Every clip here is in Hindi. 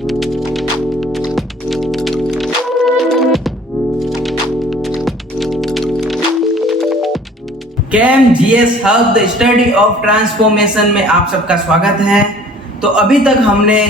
Cam GS hub the study of transformation में आप सबका स्वागत है। तो अभी तक हमने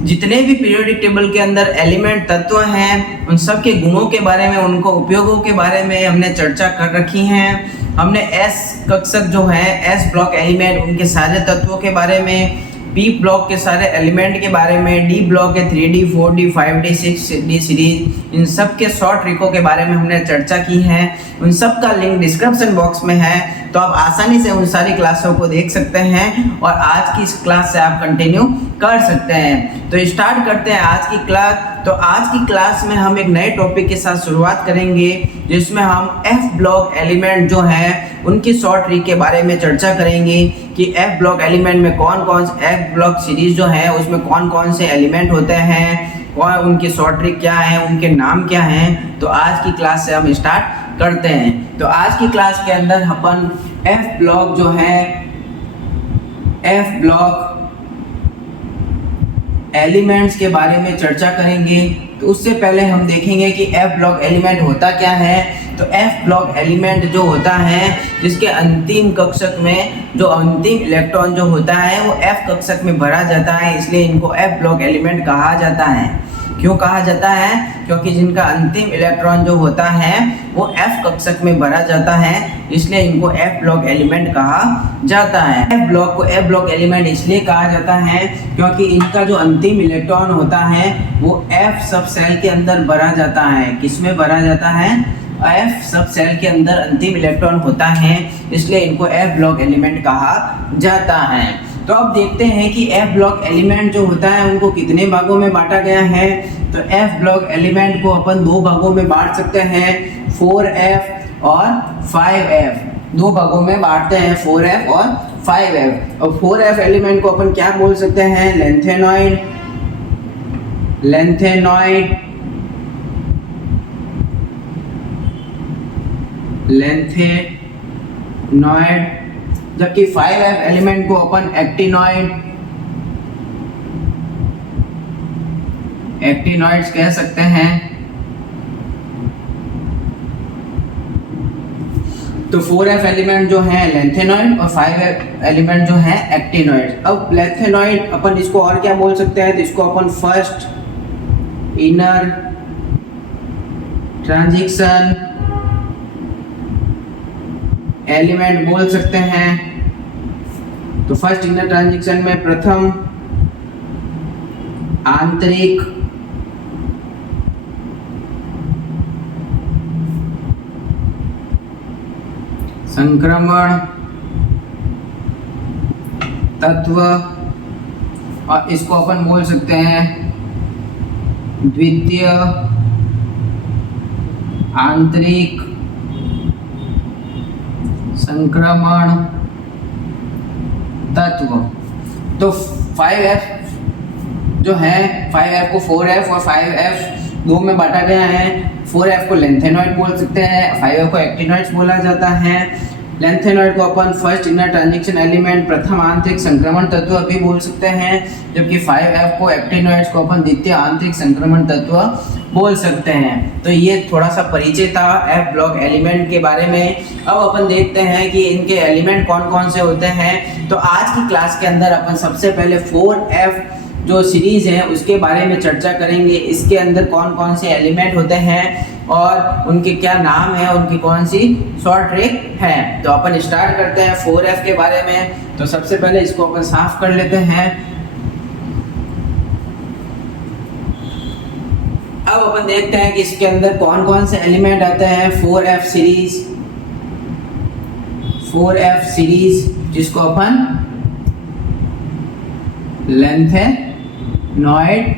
जितने भी पीरियोडिक टेबल के अंदर एलिमेंट तत्व हैं उन सब के गुणों के बारे में, उनको उपयोगों के बारे में हमने चर्चा कर रखी है। हमने एस कक्षक जो है, एस ब्लॉक एलिमेंट, उनके सारे तत्वों के बारे में, पी ब्लॉक के सारे एलिमेंट के बारे में, डी ब्लॉक के 3D 4D 5D 6D series, इन सब के शॉर्ट ट्रिकों के बारे में हमने चर्चा की है। उन सब का लिंक डिस्क्रिप्शन बॉक्स में है, तो आप आसानी से उन सारी क्लासों को देख सकते हैं और आज की इस क्लास से आप कंटिन्यू कर सकते हैं। तो स्टार्ट करते हैं आज की क्लास। तो आज की क्लास में हम एक नए टॉपिक के साथ शुरुआत करेंगे, जिसमें हम एफ ब्लॉक एलिमेंट जो है उनकी शॉर्ट ट्रिक के बारे में चर्चा करेंगे कि एफ ब्लॉक एलिमेंट में कौन कौन से, एफ ब्लॉक सीरीज जो है उसमें कौन कौन से एलिमेंट होते हैं और उनकी शॉर्ट ट्रिक क्या है, उनके नाम क्या हैं। तो आज की क्लास से हम स्टार्ट करते हैं। तो आज की क्लास के अंदर अपन एफ ब्लॉक जो है, एफ ब्लॉक एलिमेंट्स के बारे में चर्चा करेंगे। तो उससे पहले हम देखेंगे कि एफ ब्लॉक एलिमेंट होता क्या है। तो एफ ब्लॉक एलिमेंट जो होता है, जिसके अंतिम कक्षक में जो अंतिम इलेक्ट्रॉन जो होता है वो एफ कक्षक में भरा जाता है, इसलिए इनको एफ ब्लॉक एलिमेंट कहा जाता है। क्यों कहा जाता है? क्योंकि जिनका अंतिम इलेक्ट्रॉन जो होता है वो एफ कक्षक में भरा जाता है, इसलिए इनको एफ ब्लॉक एलिमेंट कहा जाता है। एफ ब्लॉक को एफ ब्लॉक एलिमेंट इसलिए कहा जाता है क्योंकि इनका जो अंतिम इलेक्ट्रॉन होता है वो एफ सब सेल के अंदर भरा जाता है। किसमें भरा जाता है? एफ सब सेल के अंदर अंतिम इलेक्ट्रॉन होता है, इसलिए इनको एफ ब्लॉक एलिमेंट कहा जाता है। तो अब देखते हैं कि एफ ब्लॉक एलिमेंट जो होता है उनको कितने भागों में बांटा गया है। तो एफ ब्लॉक एलिमेंट को अपन दो भागों में बांट सकते हैं, 4f और 5f। दो भागों में बांटते हैं, 4f और 5f। और 4f एलिमेंट को अपन क्या बोल सकते हैं? Lanthanoid, lanthanoid, lanthanoid. जबकि 5f एलिमेंट को अपन एक्टिनॉइड, एक्टिनॉइड्स कह सकते हैं। तो 4f एलिमेंट जो है लेंथेनॉइड और 5f एलिमेंट जो है एक्टिनॉइड। अब लेंथेनॉइड अपन इसको और क्या बोल सकते हैं? तो इसको अपन फर्स्ट इनर ट्रांजिशन एलिमेंट बोल सकते हैं। तो फर्स्ट इनर ट्रांजिशन में प्रथम आंतरिक संक्रमण तत्व, और इसको अपन बोल सकते हैं द्वितीय आंतरिक संक्रमण तत्व। तो 5f जो है, 5f को 4f और 5f दो में बांटा गया है। 4f को लेंथेनॉइड बोल सकते हैं, 5f को एक्टिनॉइड्स बोला जाता है। लेंथेनॉइड को अपन फर्स्ट इनर ट्रांजिशन एलिमेंट, प्रथम आंतरिक संक्रमण तत्व भी बोल सकते हैं, जबकि 5f को एक्टिनॉइड्स को अपन द्वितीय आंतरिक संक्रमण तत्व बोल सकते हैं। तो ये थोड़ा सा परिचय था एफ ब्लॉक एलिमेंट के बारे में। अब अपन देखते हैं कि इनके एलिमेंट कौन कौन से होते हैं। तो आज की क्लास के अंदर अपन सबसे पहले 4f जो सीरीज है उसके बारे में चर्चा करेंगे। इसके अंदर कौन कौन से एलिमेंट होते हैं और उनके क्या नाम है, उनकी कौन सी शॉर्ट ट्रिक है। तो अपन स्टार्ट करते हैं 4f के बारे में। तो सबसे पहले इसको अपन साफ कर लेते हैं। अब अपन देखते हैं कि इसके अंदर कौन कौन से एलिमेंट आते हैं। 4f सीरीज, 4f सीरीज जिसको अपन लेंथेनॉइड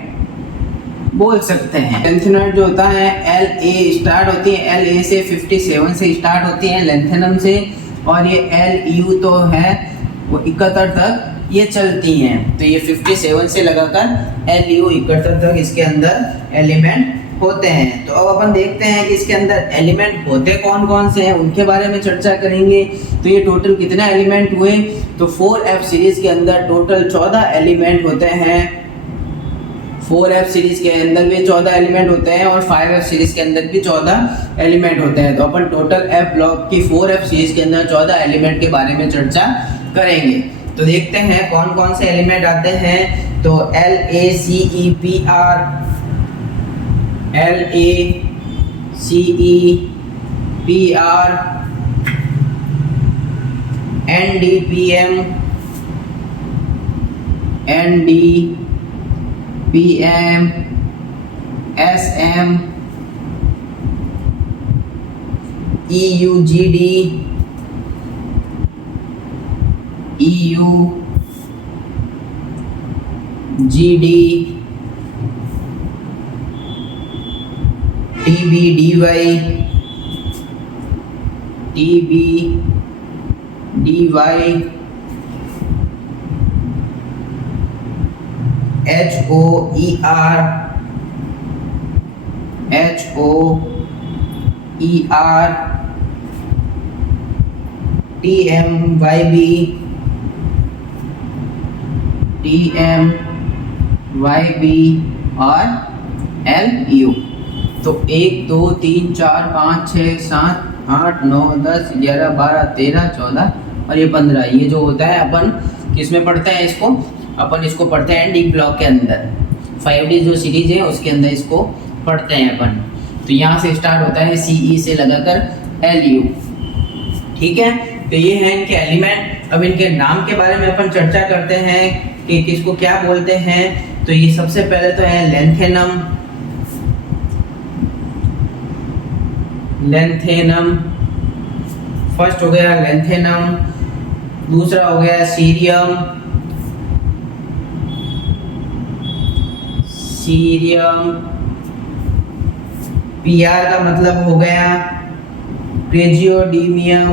बोल सकते हैं। लेंथेनॉइड जो होता है La स्टार्ट होती है, La से 57 से स्टार्ट होती है लेंथेनम से, और ये Lu तो है वो 71 तक ये चलती हैं। तो ये 57 से लगाकर Lu 71 तक इसके अंदर एलिमेंट होते हैं। तो अब अपन देखते हैं कि इसके अंदर एलिमेंट होते कौन कौन से हैं, उनके बारे में चर्चा करेंगे। तो ये टोटल कितने एलिमेंट हुए? तो 4f सीरीज के अंदर टोटल 14 एलिमेंट होते हैं। 4f सीरीज के अंदर भी 14 एलिमेंट होते हैं और 5f सीरीज के अंदर भी 14 एलिमेंट होते हैं। तो अपन टोटल f ब्लॉक की 4f सीरीज के अंदर 14 एलिमेंट के बारे में चर्चा करेंगे। तो देखते हैं कौन कौन से एलिमेंट आते हैं। तो LACEPR, NDPM, SM, EUGD, TBDY, HOER, TMYB और LU। तो 1 2 3 4 5 6 7 8 9 10 11 12 13 14 और ये 15, ये जो होता है अपन किस में पढ़ते हैं इसको, अपन इसको पढ़ते हैं डी ब्लॉक के अंदर। 5D जो सीरीज है उसके अंदर इसको पढ़ते हैं अपन। तो यहाँ से स्टार्ट होता है CE से लगाकर LU। ठीक है, तो ये है इनके एलिमेंट। अब इनके नाम के बारे में अपन चर्चा करते हैं कि किसको क्या बोलते हैं। तो ये सबसे पहले तो है लेंथेनम। फर्स्ट हो गया लेंथेनम, दूसरा हो गया सीरियम, PR का मतलब हो गया प्रेजियोडीमियम,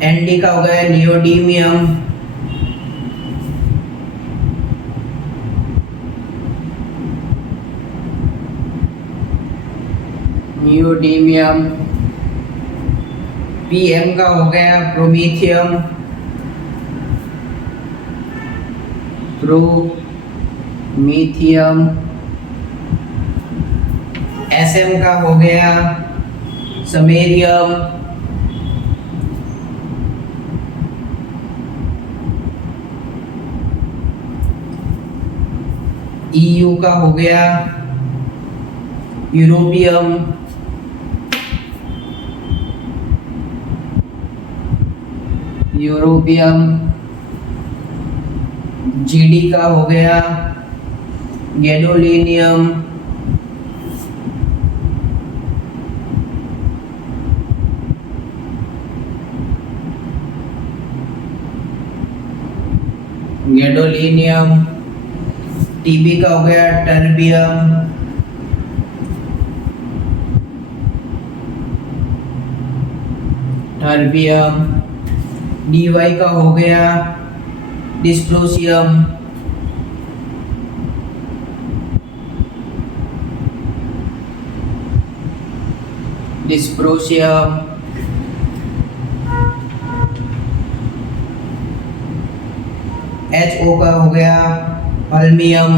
ND का हो गया नियोडीमियम, PM का हो गया प्रोमीथियम, SM का हो गया समेरियम, EU का हो गया यूरोपियम, GD का हो गया गैडोलिनियम, TB का हो गया टर्बियम, DY का हो गया डिस्प्रोसियम, HO का हो गया अल्मियम,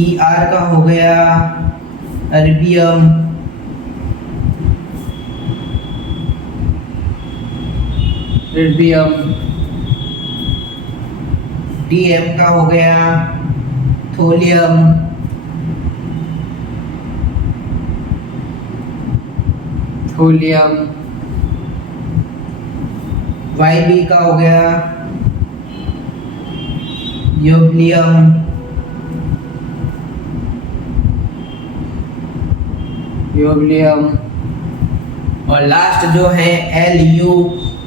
ER का हो गया अर्बियम, DM का हो गया थोलियम, YB का हो गया योबलियम, और लास्ट जो है LU,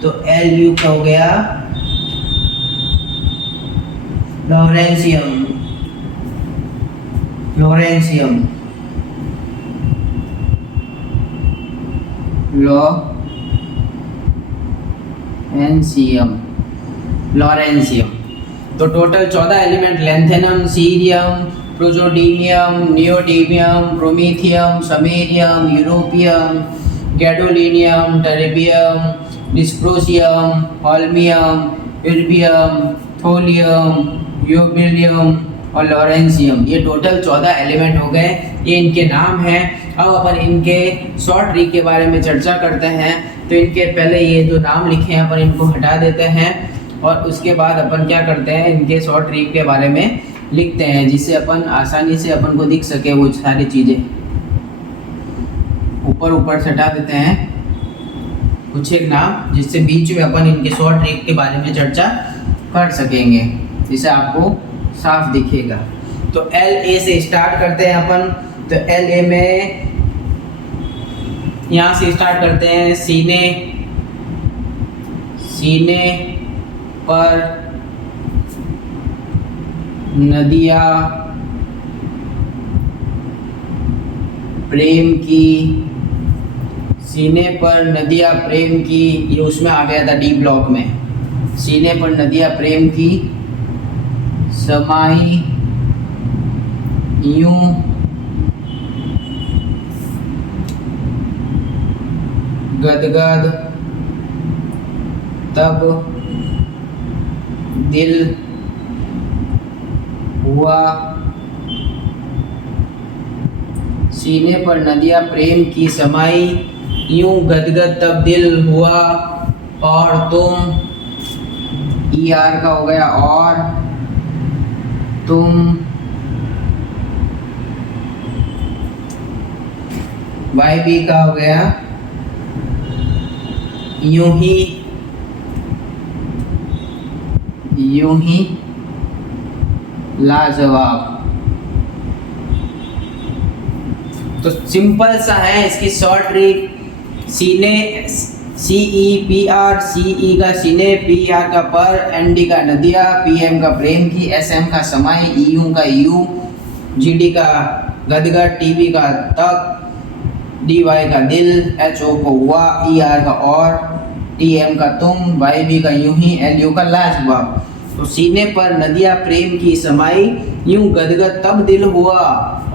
तो LU का हो गया लॉरेंसियम। लॉरेंशियम। तो total 14 element lanthanum, cerium, praseodymium, neodymium, promethium, samarium, europium, gadolinium, terbium, dysprosium, holmium, erbium, thulium, ytterbium और लॉरेंशियम। ये टोटल 14 एलिमेंट हो गए, ये इनके नाम हैं। अब अपन इनके शॉर्ट ट्री के बारे में चर्चा करते हैं। तो इनके पहले ये जो नाम लिखे हैं अपन इनको हटा देते हैं और उसके बाद अपन क्या करते हैं, इनके शॉर्ट ट्री के बारे में लिखते हैं जिससे अपन आसानी से अपन को दिख सके वो सारी चीज़ें। ऊपर से हटा देते हैं कुछ एक नाम जिससे बीच में अपन इनके शॉर्ट ट्री के बारे में चर्चा कर सकेंगे, जिससे आपको साफ दिखेगा। तो LA से स्टार्ट करते हैं अपन। तो LA में यहाँ से स्टार्ट करते हैं, सीने पर नदियाँ प्रेम की, सीने पर नदियाँ प्रेम की, ये उसमें आ गया था डी ब्लॉक में। सीने पर नदियाँ प्रेम की समाई यूं गदगद तब दिल हुआ। सीने पर नदियाँ प्रेम की समाई यूं गदगद तब दिल हुआ। और तुम, ER का हो गया और, तुम YB का हो गया यूं ही लाजवाब। तो सिंपल सा है इसकी शॉर्ट ट्री। सीने CEPR, CE का सीने, PR का पर, ND का नदिया, PM का प्रेम की, SM का समय, EU का यू, GD का गदगद, TB का तक, DY का दिल, HO को हुआ, ER का और, TM का तुम, YB का यूं ही, LU का लाजवाब। तो सीने पर नदिया प्रेम की समाई यूं गदगद तब दिल हुआ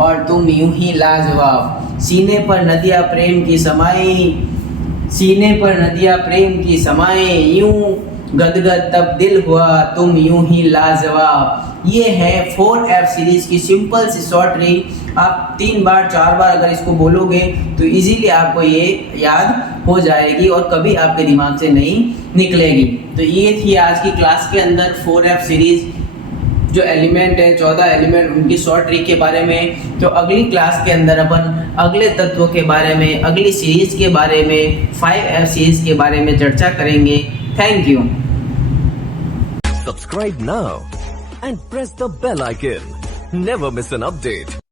और तुम यूं ही लाजवाब। सीने पर नदिया प्रेम की समाई, सीने पर नदिया प्रेम की समाई यूं गदगद तब दिल हुआ तुम यूं ही लाजवाब। ये है 4F सीरीज की सिंपल सी शॉर्ट ट्री। आप 3 बार 4 बार अगर इसको बोलोगे तो इजीली आपको ये याद हो जाएगी और कभी आपके दिमाग से नहीं निकलेगी। तो ये थी आज की क्लास के अंदर 4F सीरीज जो एलिमेंट है 14 एलिमेंट उनकी शॉर्ट ट्री के बारे में। तो अगली क्लास के अंदर अपन अगले तत्वों के बारे में, अगली सीरीज के बारे में, 5F सीरीज के बारे में चर्चा करेंगे। Thank you. Subscribe now and press the bell icon. Never miss an update.